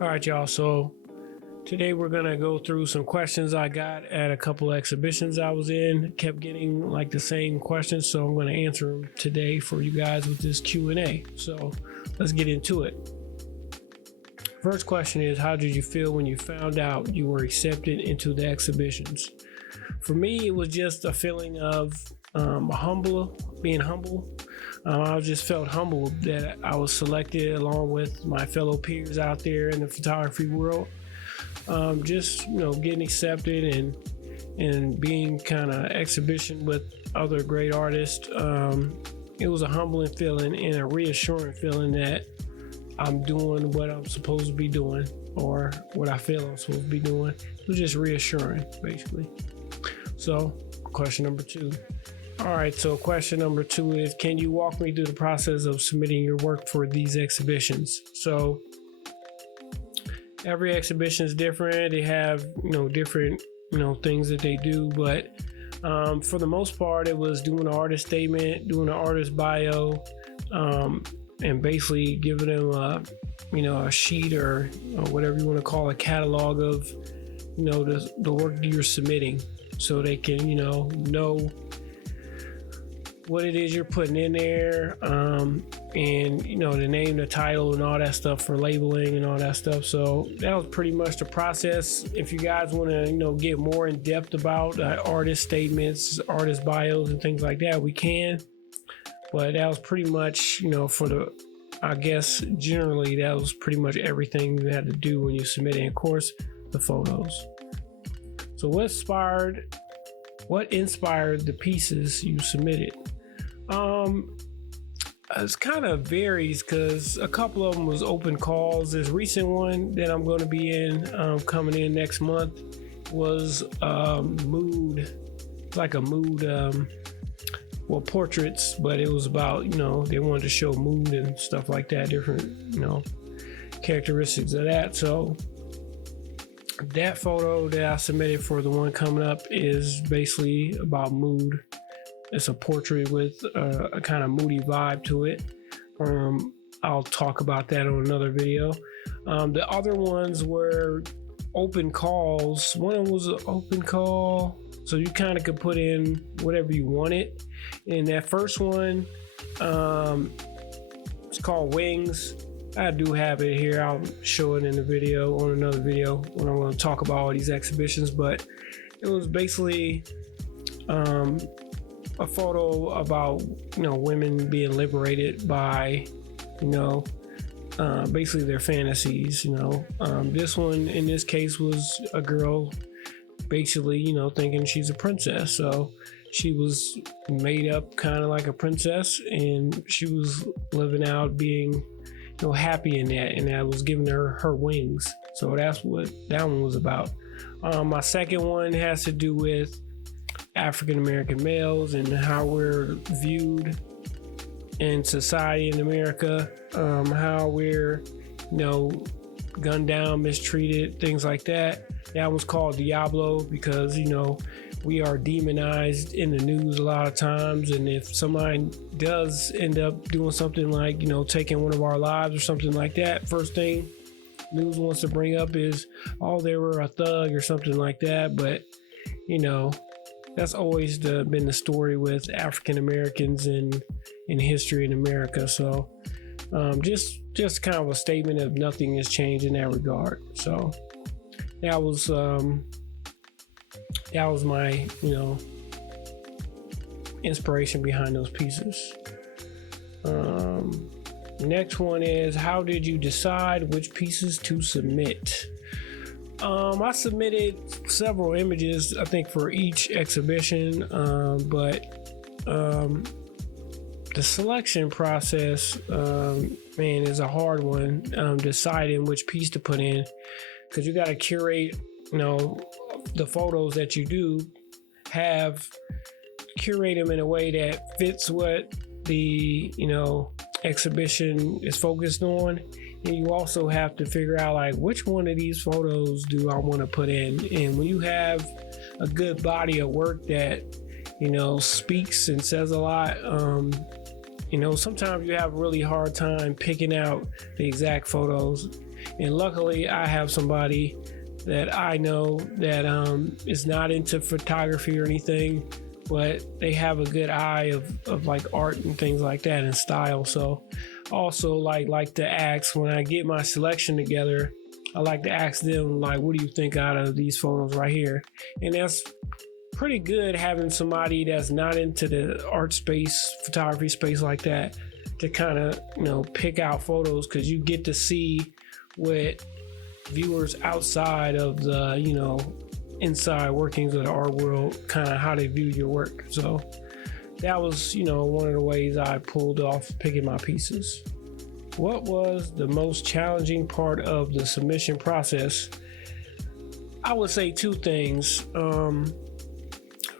All right, y'all. So today we're gonna go through some questions I got at a couple exhibitions I was in. Kept getting like the same questions, so I'm gonna answer them today for you guys with this Q&A. So let's get into it. First question is, how did you feel when you found out you were accepted into the exhibitions? For me, it was just a feeling of being humble. I just felt humbled that I was selected along with my fellow peers out there in the photography world. Just getting accepted and being kind of exhibition with other great artists. It was a humbling feeling and a reassuring feeling that I'm doing what I'm supposed to be doing, or what I feel I'm supposed to be doing. It was just reassuring, basically. So, question number 2. All right, so question number 2 is, can you walk me through the process of submitting your work for these exhibitions? So every exhibition is different. They have, different, things that they do. But for the most part, it was doing an artist statement, doing an artist bio, and basically giving them a sheet or whatever you want to call a catalog of, the work you're submitting, so they can, know what it is you're putting in there, and the name, the title, and all that stuff for labeling and all that stuff. So that was pretty much the process. If you guys want to get more in depth about artist statements, artist bios, and things like that, we can. But that was pretty much I guess generally that was pretty much everything you had to do when you submit it. And of course, the photos. So what inspired the pieces you submitted? It kind of varies, because a couple of them was open calls. This recent one that I'm going to be in, coming in next month, was mood. It's like a mood, portraits, but it was about, they wanted to show mood and stuff like that, different, characteristics of that. So that photo that I submitted for the one coming up is basically about mood. It's a portrait with a kind of moody vibe to it. I'll talk about that on another video. The other ones were open calls. One of them was an open call, so you kind of could put in whatever you wanted. And that first one, it's called Wings. I do have it here. I'll show it in the video, on another video, when I'm going to talk about all these exhibitions. But it was basically a photo about women being liberated by basically their fantasies. This one in this case was a girl basically thinking she's a princess, so she was made up kind of like a princess, and she was living out being happy in that, and that was giving her wings. So that's what that one was about. My second one has to do with African American males and how we're viewed in society in America, how we're gunned down, mistreated, things like that. That was called Diablo, because we are demonized in the news a lot of times, and if somebody does end up doing something like taking one of our lives or something like that, first thing news wants to bring up is, oh, they were a thug or something like that. But that's always been the story with African Americans in history in America. So just kind of a statement of nothing has changed in that regard. So that was my inspiration behind those pieces. Next one is, how did you decide which pieces to submit? I submitted several images, I think, for each exhibition, but the selection process, is a hard one, deciding which piece to put in, because you got to curate, the photos that you do have, curate them in a way that fits what the, exhibition is focused on. And you also have to figure out, like, which one of these photos do I want to put in? And when you have a good body of work that, speaks and says a lot, sometimes you have a really hard time picking out the exact photos. And luckily I have somebody that I know that is not into photography or anything, but they have a good eye of like art and things like that and style. So also like to ask, when I get my selection together, I like to ask them, like, what do you think out of these photos right here? And that's pretty good, having somebody that's not into the art space, photography space like that, to kind of, pick out photos, because you get to see what viewers outside of the, inside workings of the art world, kind of how they view your work. So that was, one of the ways I pulled off picking my pieces. What was the most challenging part of the submission process? I would say two things.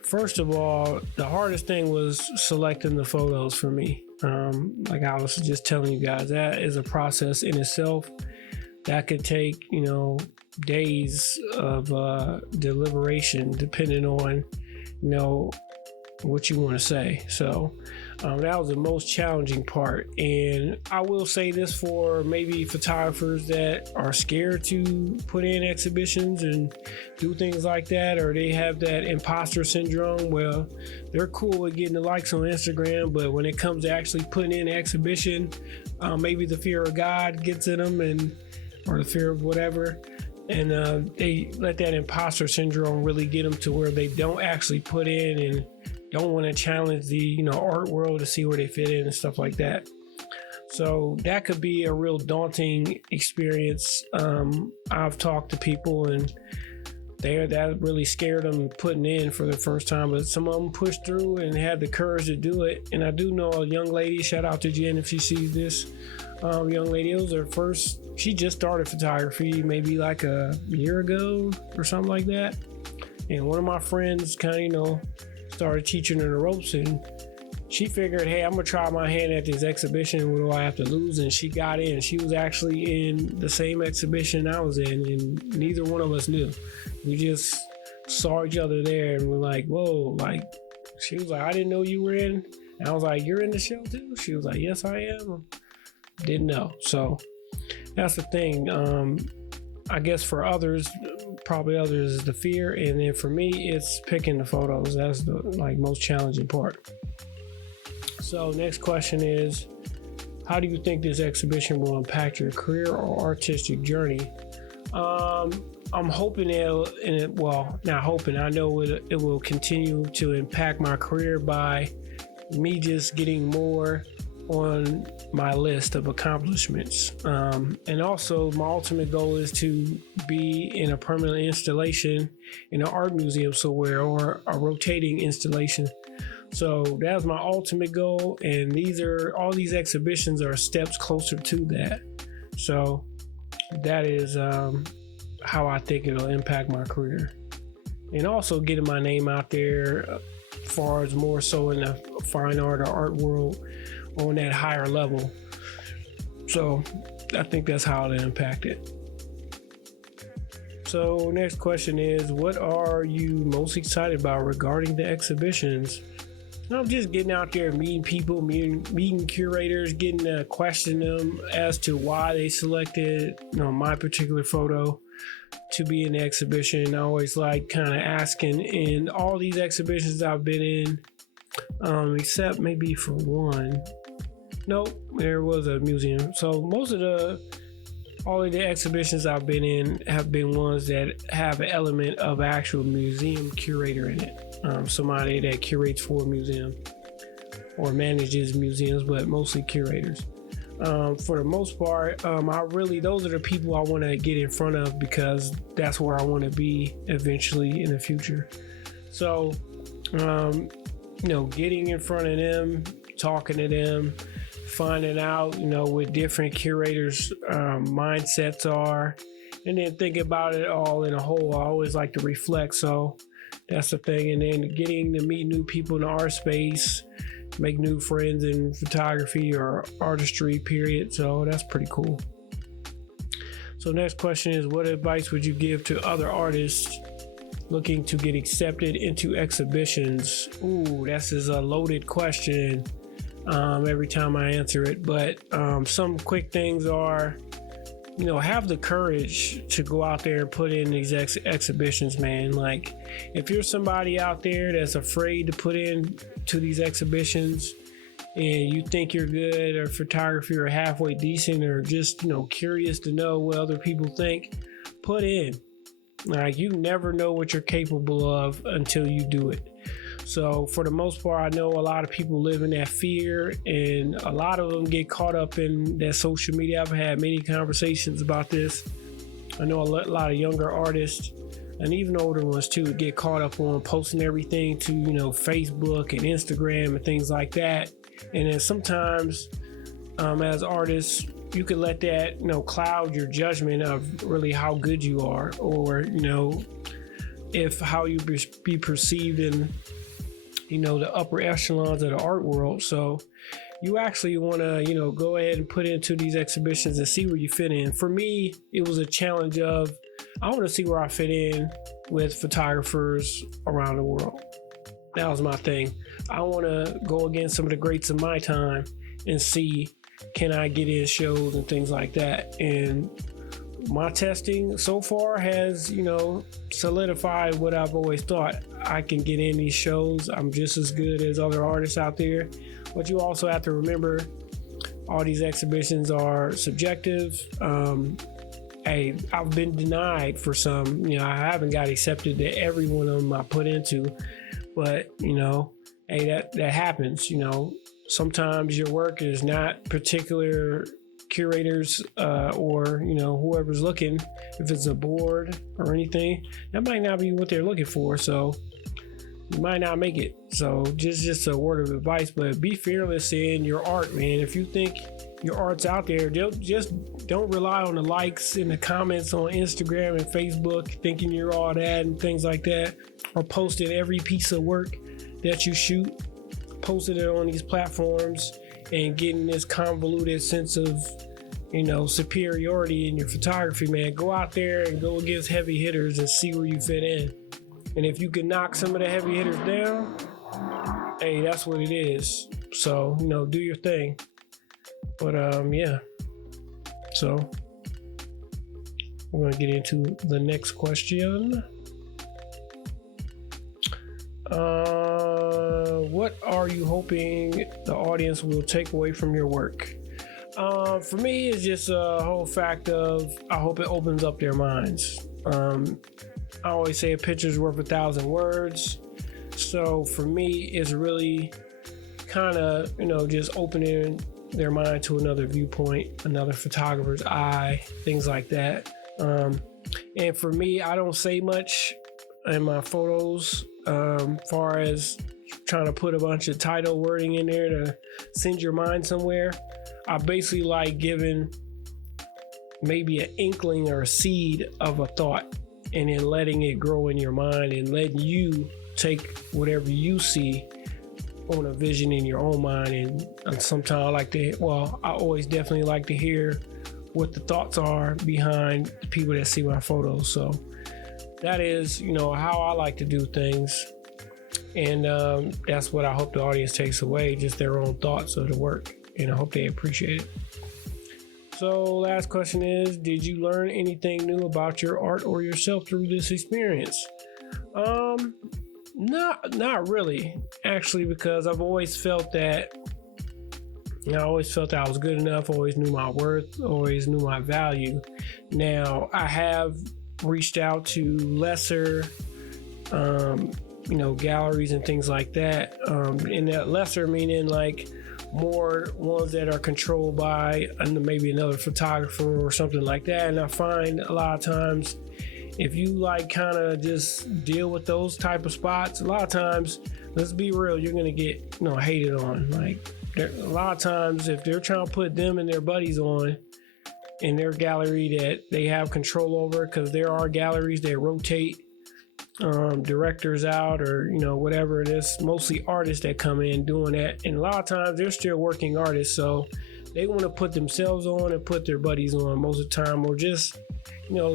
First of all, the hardest thing was selecting the photos for me. Like I was just telling you guys, that is a process in itself. That could take, days of deliberation, depending on, what you want to say. So that was the most challenging part. And I will say this for maybe photographers that are scared to put in exhibitions and do things like that, or they have that imposter syndrome. Well, they're cool with getting the likes on Instagram, but when it comes to actually putting in an exhibition, maybe the fear of God gets in them, or the fear of whatever. And they let that imposter syndrome really get them to where they don't actually put in and don't want to challenge the art world to see where they fit in and stuff like that. So that could be a real daunting experience. I've talked to people and that really scared them putting in for the first time, but some of them pushed through and had the courage to do it. And I do know a young lady, shout out to Jen if she sees this, young lady, it was her first, she just started photography maybe like a year ago or something like that. And one of my friends kind of, started teaching her the ropes, and she figured, hey, I'm gonna try my hand at this exhibition. What do I have to lose? And she got in. She was actually in the same exhibition I was in, and neither one of us knew. We just saw each other there and we're like, whoa, like, she was like, I didn't know you were in. And I was like, you're in the show too? She was like, yes, I am. Didn't know. So that's the thing. I guess for others, probably others, is the fear, and then for me, it's picking the photos. That's the most challenging part. So next question is, how do you think this exhibition will impact your career or artistic journey? I'm hoping not hoping, I know it will continue to impact my career by me just getting more on my list of accomplishments. And also my ultimate goal is to be in a permanent installation in an art museum somewhere, or a rotating installation. So that's my ultimate goal, and all these exhibitions are steps closer to that. So that is how I think it'll impact my career, and also getting my name out there as far as more so in the fine art or art world on that higher level. So I think that's how it'll impact it. So next question is, what are you most excited about regarding the exhibitions? I'm just getting out there, meeting people, meeting curators, getting to question them as to why they selected my particular photo to be in the exhibition. I always like kind of asking in all these exhibitions I've been in, except maybe for one. Nope, there was a museum. So most of all of the exhibitions I've been in have been ones that have an element of actual museum curator in it. Somebody that curates for a museum or manages museums, but mostly curators. For the most part, those are the people I want to get in front of, because that's where I want to be eventually in the future. So, getting in front of them, talking to them, finding out, what different curators' mindsets are, and then thinking about it all in a whole. I always like to reflect, so that's the thing. And then getting to meet new people in the art space, make new friends in photography or artistry, period. So that's pretty cool. So next question is, what advice would you give to other artists looking to get accepted into exhibitions? Ooh, this is a loaded question every time I answer it. But some quick things are, have the courage to go out there and put in these exhibitions, man. Like, if you're somebody out there that's afraid to put in to these exhibitions and you think you're good or photography or halfway decent or just, curious to know what other people think, put in. Like, you never know what you're capable of until you do it. So for the most part, I know a lot of people live in that fear, and a lot of them get caught up in that social media. I've had many conversations about this. I know a lot of younger artists and even older ones too get caught up on posting everything to, Facebook and Instagram and things like that. And then sometimes as artists, you could let that, cloud your judgment of really how good you are, or, if how you be perceived in the upper echelons of the art world. So you actually want to, go ahead and put into these exhibitions and see where you fit in. For me, it was a challenge of, I want to see where I fit in with photographers around the world. That was my thing. I want to go against some of the greats of my time and see, can I get in shows and things like that. And my testing so far has, solidified what I've always thought. I can get in these shows. I'm just as good as other artists out there. But you also have to remember, all these exhibitions are subjective. Hey, I've been denied for some. I haven't got accepted to every one of them I put into. But, hey, that happens. Sometimes your work is not particular curators or whoever's looking, if it's a board or anything, that might not be what they're looking for, so you might not make it. So just a word of advice, but be fearless in your art, man. If you think your art's out there, don't rely on the likes and the comments on Instagram and Facebook thinking you're all that and things like that, or posting every piece of work that you shoot, posting it on these platforms and getting this convoluted sense of, superiority in your photography, man. Go out there and go against heavy hitters and see where you fit in. And if you can knock some of the heavy hitters down, hey, that's what it is. So, do your thing. But, yeah. So, we're going to get into the next question. What are you hoping the audience will take away from your work? For me, it's just a whole fact of, I hope it opens up their minds. I always say a picture's worth 1,000 words. So for me, it's really kind of, just opening their mind to another viewpoint, another photographer's eye, things like that. And for me, I don't say much in my photos, far as trying to put a bunch of title wording in there to send your mind somewhere. I basically like giving maybe an inkling or a seed of a thought and then letting it grow in your mind and letting you take whatever you see on a vision in your own mind. And sometimes I always definitely like to hear what the thoughts are behind the people that see my photos. So that is, how I like to do things. And that's what I hope the audience takes away, just their own thoughts of the work. And I hope they appreciate it. So last question is, did you learn anything new about your art or yourself through this experience? Not really, actually, because I've always felt that I was good enough, always knew my worth, always knew my value. Now, I have reached out to lesser galleries and things like that. And that lesser meaning like more ones that are controlled by maybe another photographer or something like that. And I find a lot of times, if you kind of just deal with those type of spots, a lot of times, let's be real, you're going to get, hated on. A lot of times, if they're trying to put them and their buddies on in their gallery that they have control over, because there are galleries that rotate directors out or whatever it is, mostly artists that come in doing that, and a lot of times they're still working artists, so they want to put themselves on and put their buddies on most of the time, or just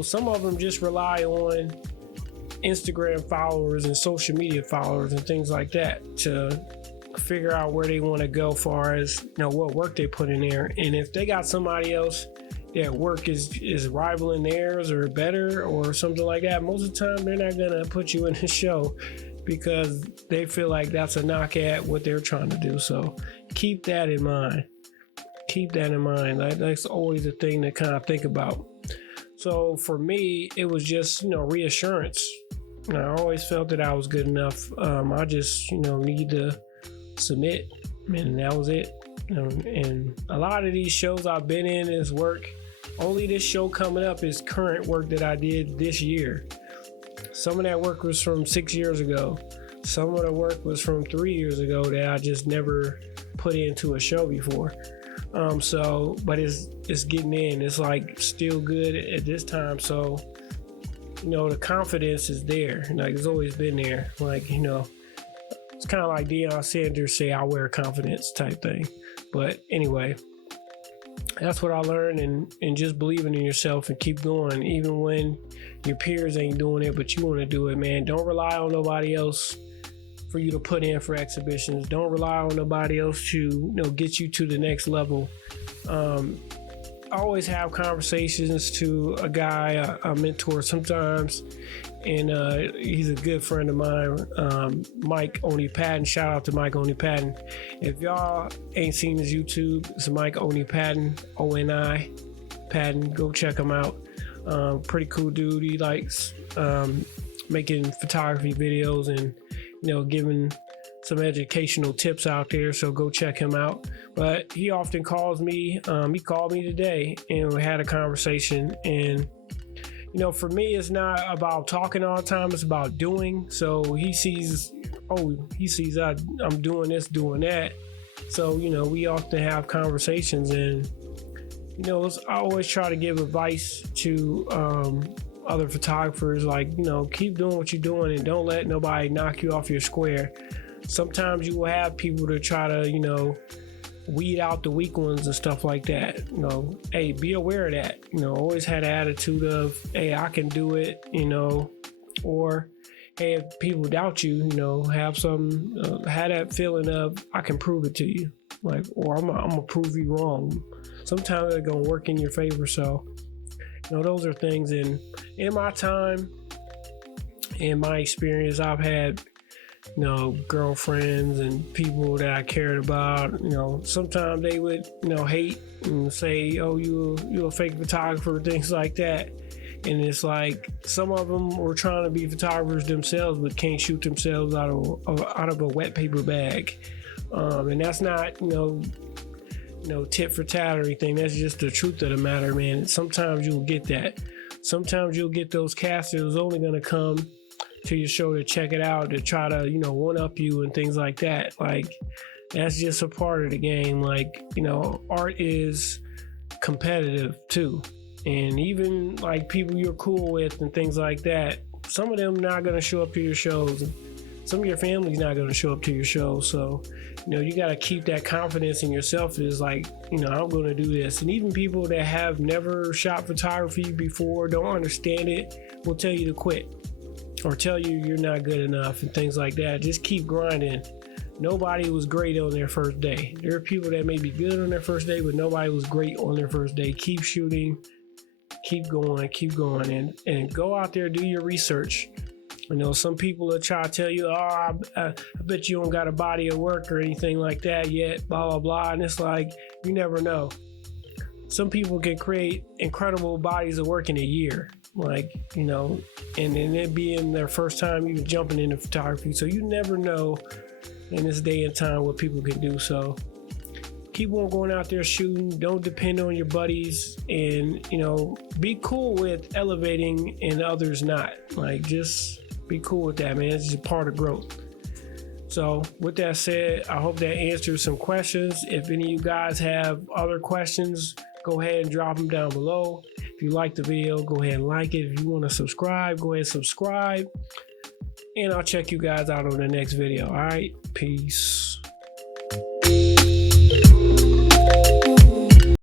some of them just rely on Instagram followers and social media followers and things like that to figure out where they want to go far as what work they put in there. And if they got somebody else that work is rivaling theirs or better or something like that, most of the time they're not gonna put you in the show because they feel like that's a knock at what they're trying to do. So keep that in mind. Keep that in mind. That's always a thing to kind of think about. So for me, it was just, reassurance. I always felt that I was good enough. I just, need to submit, and that was it. And a lot of these shows I've been in is work. Only this show coming up is current work that I did this year. Some of that work was from 6 years ago. Some of the work was from 3 years ago that I just never put into a show before. But it's getting in. It's like still good at this time. So, the confidence is there. Like it's always been there. Like, it's kind of like Deion Sanders say, I wear confidence type thing. But anyway, that's what I learned, and just believing in yourself and keep going. Even when your peers ain't doing it, but you want to do it, man. Don't rely on nobody else for you to put in for exhibitions. Don't rely on nobody else to get you to the next level. I always have conversations to a guy, a mentor sometimes, and he's a good friend of mine, Mike Oni Patton. Shout out to Mike Oni Patton. If y'all ain't seen his YouTube, it's Mike Oni Patton, ONI Patton. Go check him out. Pretty cool dude. He likes making photography videos and giving some educational tips out there, so go check him out. But he often calls me. He called me today and we had a conversation, and for me, it's not about talking all the time, it's about doing. So he sees I'm doing this, doing that. So we often have conversations, and I always try to give advice to other photographers, like keep doing what you're doing and don't let nobody knock you off your square. Sometimes you will have people to try to weed out the weak ones and stuff like that. Hey, be aware of that. Always had an attitude of, hey, I can do it, or hey, if people doubt you, have that feeling of, I can prove it to you, or I'm gonna prove you wrong. Sometimes they're gonna work in your favor. So those are things. In my time, in my experience, I've had girlfriends and people that I cared about. Sometimes they would hate and say, oh, you're a fake photographer, things like that. And it's like some of them were trying to be photographers themselves but can't shoot themselves out of a wet paper bag. And that's not tit for tat or anything. That's just the truth of the matter, man. Sometimes you'll get that. Sometimes you'll get those casters only going to come to your show to check it out, to try to one up you and things like that. Like, that's just a part of the game. Like, art is competitive too, and even like people you're cool with and things like that, some of them not going to show up to your shows. Some of your family's not going to show up to your show. So you got to keep that confidence in yourself. Is like, I'm going to do this. And even people that have never shot photography before, don't understand it, will tell you to quit or tell you you're not good enough and things like that. Just keep grinding. Nobody was great on their first day. There are people that may be good on their first day, but nobody was great on their first day. Keep shooting, keep going, and go out there, do your research. Some people will try to tell you, oh, I bet you don't got a body of work or anything like that yet, blah, blah, blah. And it's like, you never know. Some people can create incredible bodies of work in a year. And it being their first time even jumping into photography. So you never know in this day and time what people can do. So keep on going out there shooting. Don't depend on your buddies, and be cool with elevating and others not. Just be cool with that, man. It's just part of growth. So with that said, I hope that answers some questions. If any of you guys have other questions, go ahead and drop them down below. If you like the video, go ahead and like it. If you want to subscribe, go ahead and subscribe. And I'll check you guys out on the next video. All right, peace.